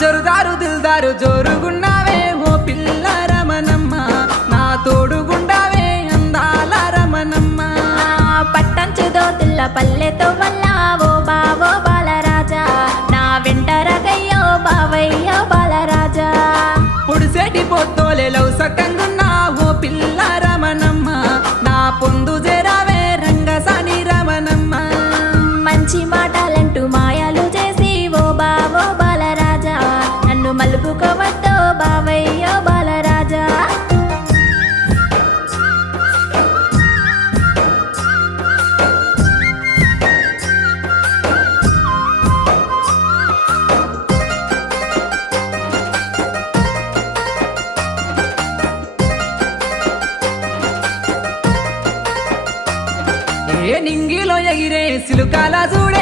జరుదారు దిల్దారు జోరుగున్నావే ఓ పిల్ల రమణమ్మ, నా తోడుగుండావే అందాల రమణమ్మ. పట్టంచు దోతుల్ల పల్లెతో వల్ల ఓ బావో బాలరాజా, నా వెంట రగయ్యో బావయ్యో బాలరాజా. పొడిసేటి పొత్తోలే లవ్ సక్కంగున్నా ఓ పిల్ల రమణమ్మ, నా పొందు జరావే రంగసాని రమణమ్మ. మంచి మాటలంటూ మాయాలు చేసి ఓ బావో బాలరాజా, నన్ను మలుపుకోవద్దో బావయ్యో బాలరాజా. ఏ నింగిలో ఎగిరే సిలుకాల చూడే